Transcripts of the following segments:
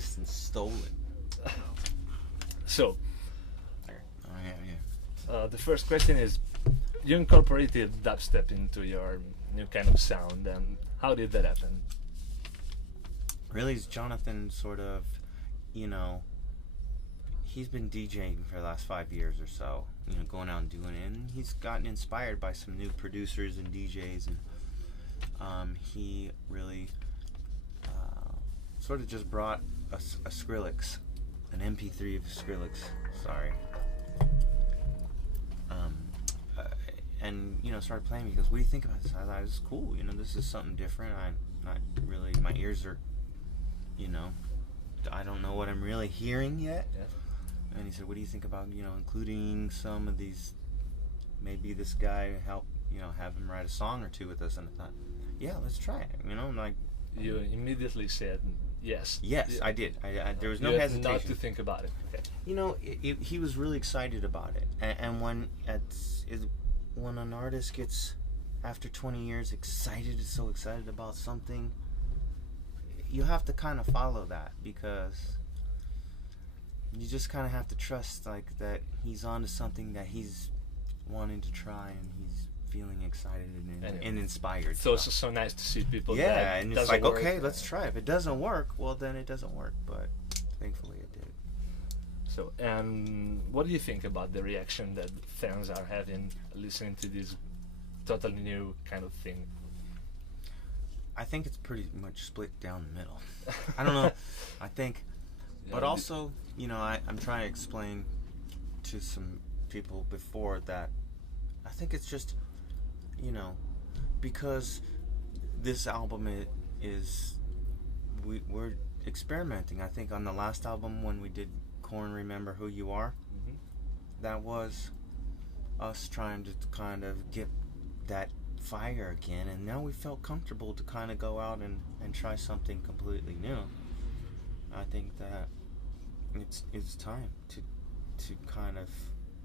assistant stole it. So, Oh yeah. the first question is, you incorporated dubstep into your new kind of sound, and how did that happen? Really, it's Jonathan sort of, you know, he's been DJing for the last 5 years or so, you know, going out and doing it, and he's gotten inspired by some new producers and DJs, and he really sort of just brought a Skrillex, an MP3 of Skrillex, sorry, and, you know, started playing me. He goes, what do you think about this? I thought it was cool, you know, this is something different. I'm not really, my ears are, you know, I don't know what I'm really hearing yet. Yeah. And he said, what do you think about, you know, including some of these, maybe this guy help, you know, have him write a song or two with us. And I thought, yeah, let's try it, you know. I'm like, You immediately said yes. yes, I did. There was no you had hesitation. not to think about it. Okay. You know, he was really excited about it. And when an artist gets, after 20 years, so excited about something, you have to kind of follow that, because you just kind of have to trust, like, that he's onto something that he's wanting to try, and he's feeling excited and inspired. So it's so nice to see people. Yeah, that and it's doesn't like, work. okay, let's try. If it doesn't work, well, then it doesn't work. But thankfully, it did. So, and what do you think about the reaction that fans are having listening to this totally new kind of thing? I think it's pretty much split down the middle. I don't know. I think, Yeah, but also, you know, I'm trying to explain to some people before that I think it's just, you know, because this album is we're experimenting. I think on the last album when we did Korn, Remember Who You Are, Mhm. that was us trying to kind of get that fire again, and now we felt comfortable to kind of go out and try something completely new. I think that it's time to kind of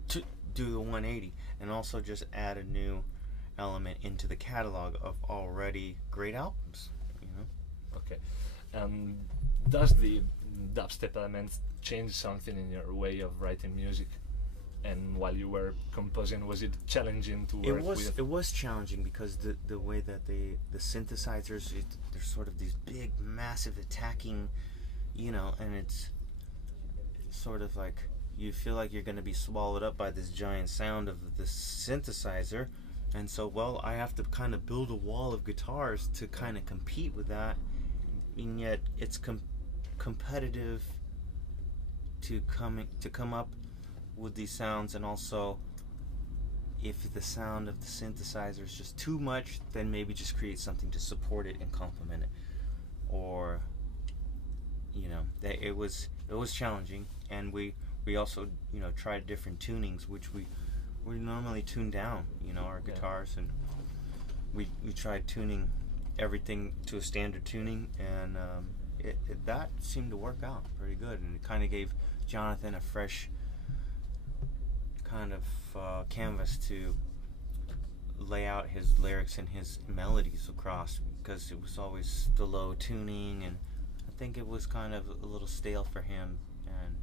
to do the 180 and also just add a new element into the catalog of already great albums, you know. Okay. Does the dubstep elements change something in your way of writing music? And while you were composing, was it challenging to work with? It was challenging because the way that the synthesizers, they're sort of these big, massive, attacking, you know, and it's sort of like you feel like you're going to be swallowed up by this giant sound of the synthesizer, and so, well, I have to kind of build a wall of guitars to kind of compete with that, and yet it's competitive to come up with these sounds. And also, if the sound of the synthesizer is just too much, then maybe just create something to support it and complement it. Or, you know, that it was challenging, and we also, you know, tried different tunings, which we normally tune down, you know, our guitars, and we tried tuning everything to a standard tuning, and that seemed to work out pretty good, and it kind of gave Jonathan a fresh kind of canvas to lay out his lyrics and his melodies across, because it was always the low tuning, and I think it was kind of a little stale for him, and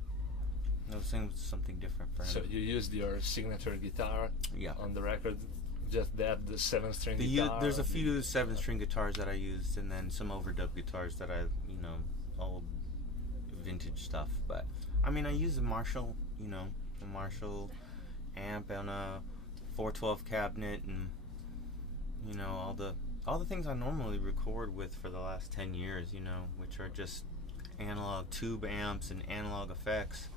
I was saying something different for him. So you used your signature guitar on the record, just that, the 7-string guitar? There's a few 7-string guitars that I used, and then some overdub guitars that I, you know, old vintage stuff. But I mean, I used a Marshall, you know, a Marshall amp and a 412 cabinet, and, you know, all the things I normally record with for the last 10 years, you know, which are just analog tube amps and analog effects.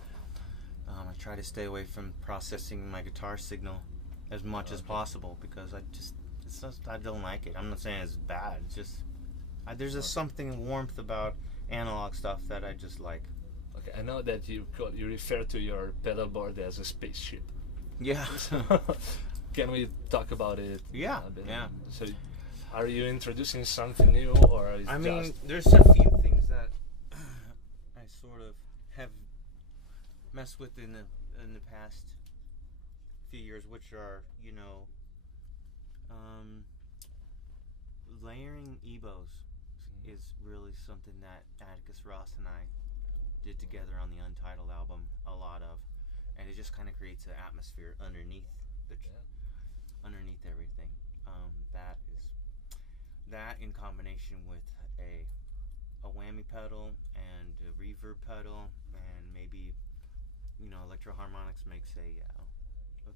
I try to stay away from processing my guitar signal as much as possible, because I don't like it. I'm not saying it's bad. It's just there's just something warmth about analog stuff that I just like. Okay, I know that you refer to your pedal board as a spaceship. Yeah. Can we talk about it? Yeah. A bit? Yeah. So, are you introducing something new, or is I just mean, there's a few things that I sort of have messed with in the past few years, which are, you know, layering EBOs is really something that Atticus Ross and I did together on the Untitled album a lot of, and it just kind of creates an atmosphere underneath underneath everything. That in combination with a whammy pedal and a reverb pedal, and maybe Electro Harmonics makes a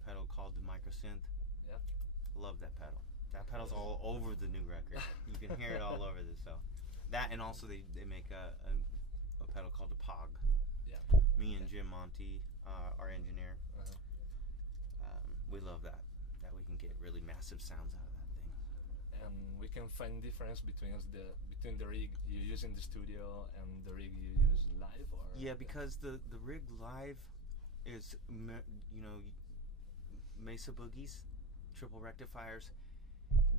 pedal called the Microsynth. Yep. Love that pedal. That pedal's all over the new record. You can hear it all over this. So that, and also they make a pedal called the Pog. Yeah. Me and Jim Monty, our engineer, we love that we can get really massive sounds out of that thing. And we can find difference between the rig you use in the studio and the rig you use live, or yeah, because the rig live is Mesa Boogies, triple rectifiers.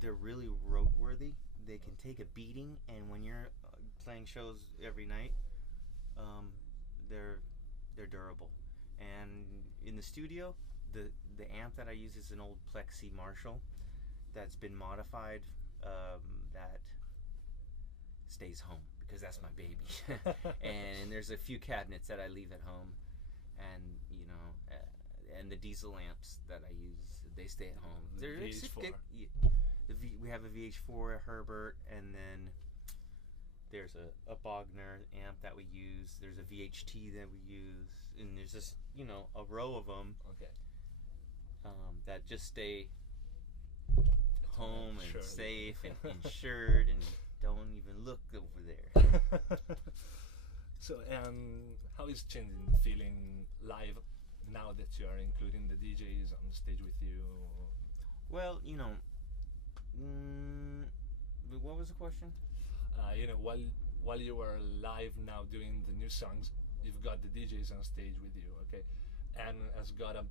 They're really roadworthy. They can take a beating, and when you're playing shows every night, they're durable. And in the studio, the amp that I use is an old Plexi Marshall that's been modified, that stays home because that's my baby. And there's a few cabinets that I leave at home, and and the diesel amps that I use, they stay at home. The VH4. We have a VH4, a Herbert, and then there's a Bogner amp that we use. There's a VHT that we use, and there's just a row of them. Okay. That just stay home and safe and insured, and don't even look over there. So, how is changing the feeling live now that you are including the DJs on the stage with you? Well, what was the question? While you are live now doing the new songs, you've got the DJs on stage with you, okay, and has got a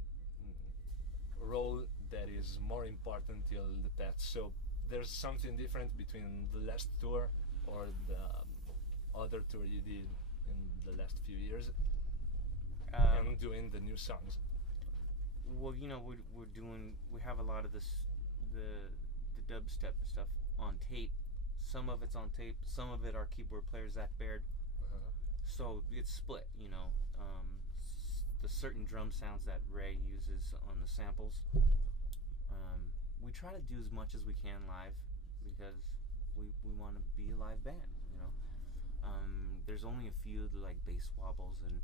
role that is more important till the past. So there's something different between the last tour or the other tour you did in the last few years and doing the new songs. Well, we have a lot of this the dubstep stuff on tape. Some of it's on tape, some of it our keyboard player Zach Baird. So it's split, the certain drum sounds that Ray uses on the samples. We try to do as much as we can live because we want to be a live band, There's only a few of the bass wobbles and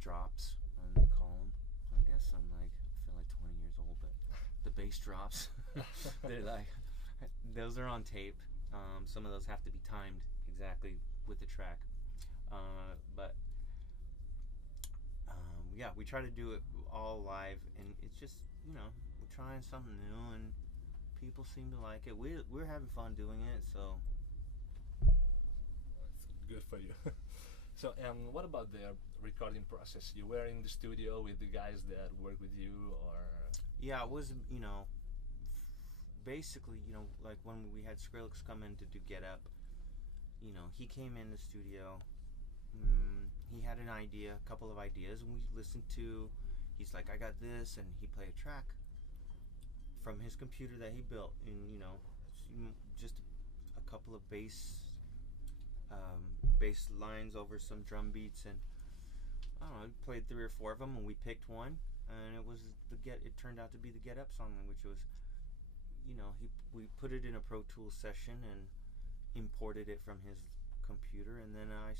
drops, they call them. I guess I feel like 20 years old, but the bass drops, they're those are on tape. Some of those have to be timed exactly with the track, but yeah, we try to do it all live, and it's just we're trying something new, and people seem to like it. We're having fun doing it, so that's good for you. So, what about the recording process? You were in the studio with the guys that work with you, or? Yeah, it was, basically, when we had Skrillex come in to do Get Up, he came in the studio, he had an idea, a couple of ideas, and we listened to, he's like, I got this, and he played a track from his computer that he built, and, just a couple of bass lines over some drum beats, and I don't know, he played 3 or 4 of them, and we picked one, and it turned out to be the Get Up song, which was, we put it in a Pro Tools session and imported it from his computer, and then I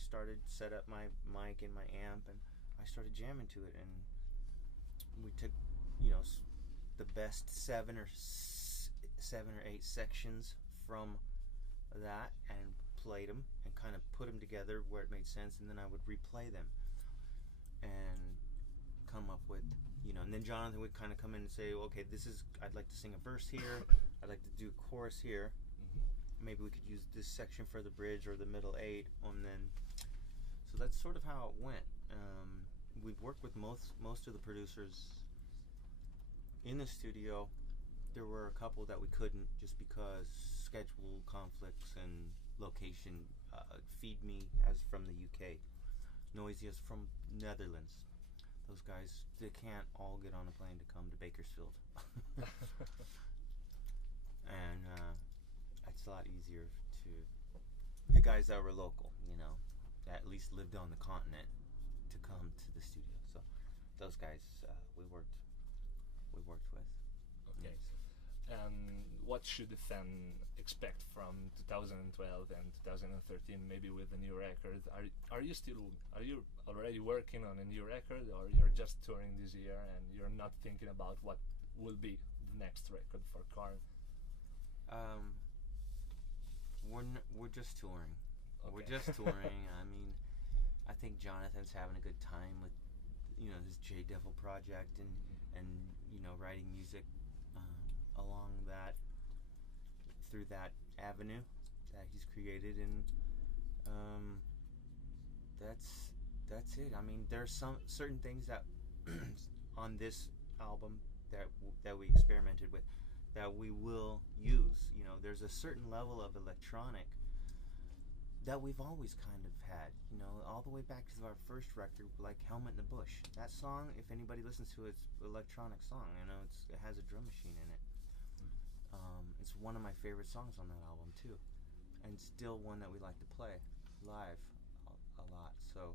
set up my mic and my amp, and I started jamming to it, and we took, the best 7 or 8 sections from that and played them and kind of put them together where it made sense, and then I would replay them and come up with, and then Jonathan would kind of come in and say, okay, I'd like to sing a verse here, I'd like to do a chorus here, maybe we could use this section for the bridge or the middle 8, and then, so that's sort of how it went. We've worked with most of the producers in the studio. There were a couple that we couldn't just because schedule conflicts and location. Feed Me as from the UK, Noisy is from Netherlands. Those guys, they can't all get on a plane to come to Bakersfield. And it's a lot easier to the guys that were local, at least lived on the continent to come to the studio. So those guys we worked with. Okay. And what should the fan expect from 2012 and 2013, maybe with the new record? Are you already working on a new record, or you're just touring this year and you're not thinking about what will be the next record for Korn? We're just touring. Okay. We're just touring. I mean, I think Jonathan's having a good time with, you know, his J Devil project and you know, writing music along that, through that avenue that he's created, and that's it. I mean, there's some certain things that on this album that we experimented with that we will use. You know, there's a certain level of electronic that we've always kind of had, you know, all the way back to our first record, like Helmet in the Bush. That song, if anybody listens to it, it's an electronic song, you know, it has a drum machine in it. It's one of my favorite songs on that album too, and still one that we like to play live a lot. So,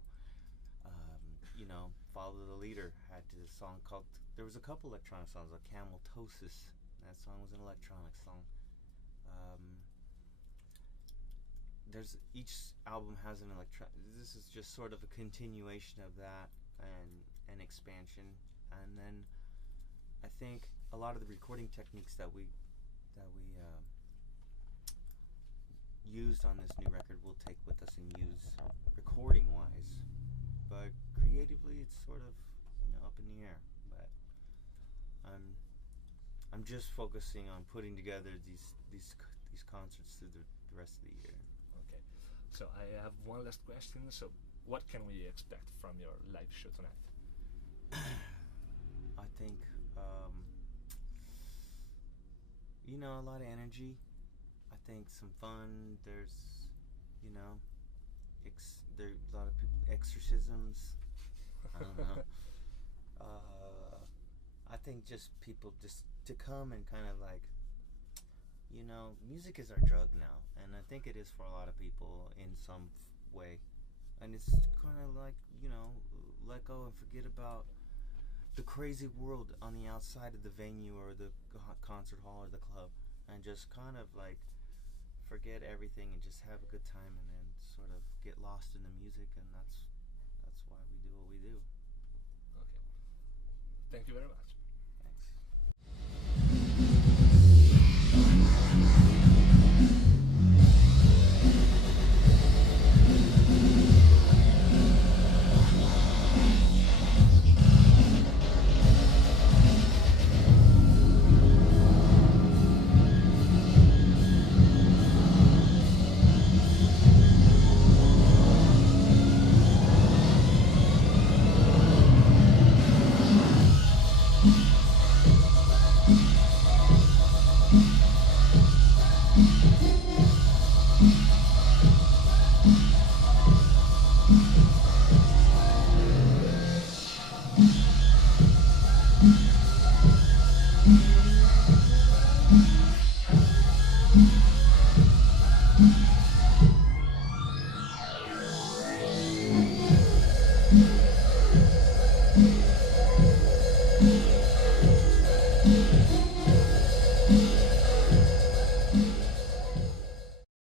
you know, Follow the Leader had this song called, there was a couple electronic songs, like Cameltosis. That song was an electronic song. There's, each album has an this is just sort of a continuation of that, and an expansion. And then I think a lot of the recording techniques that we used on this new record we'll take with us and use recording wise, but creatively it's sort of, you know, up in the air. But I'm just focusing on putting together these concerts through the rest of the year. Okay, so I have one last question. So what can we expect from your live show tonight? I think you know, a lot of energy. I think some fun. There's, you know, there a lot of exorcisms. I don't know. I think just people just to come and kind of like, you know, music is our drug now, and I think it is for a lot of people in some way. And it's kind of like, you know, let go and forget about the crazy world on the outside of the venue or the concert hall or the club, and just kind of like forget everything and just have a good time, and then sort of get lost in the music. And that's why we do what we do. Okay. Thank you very much.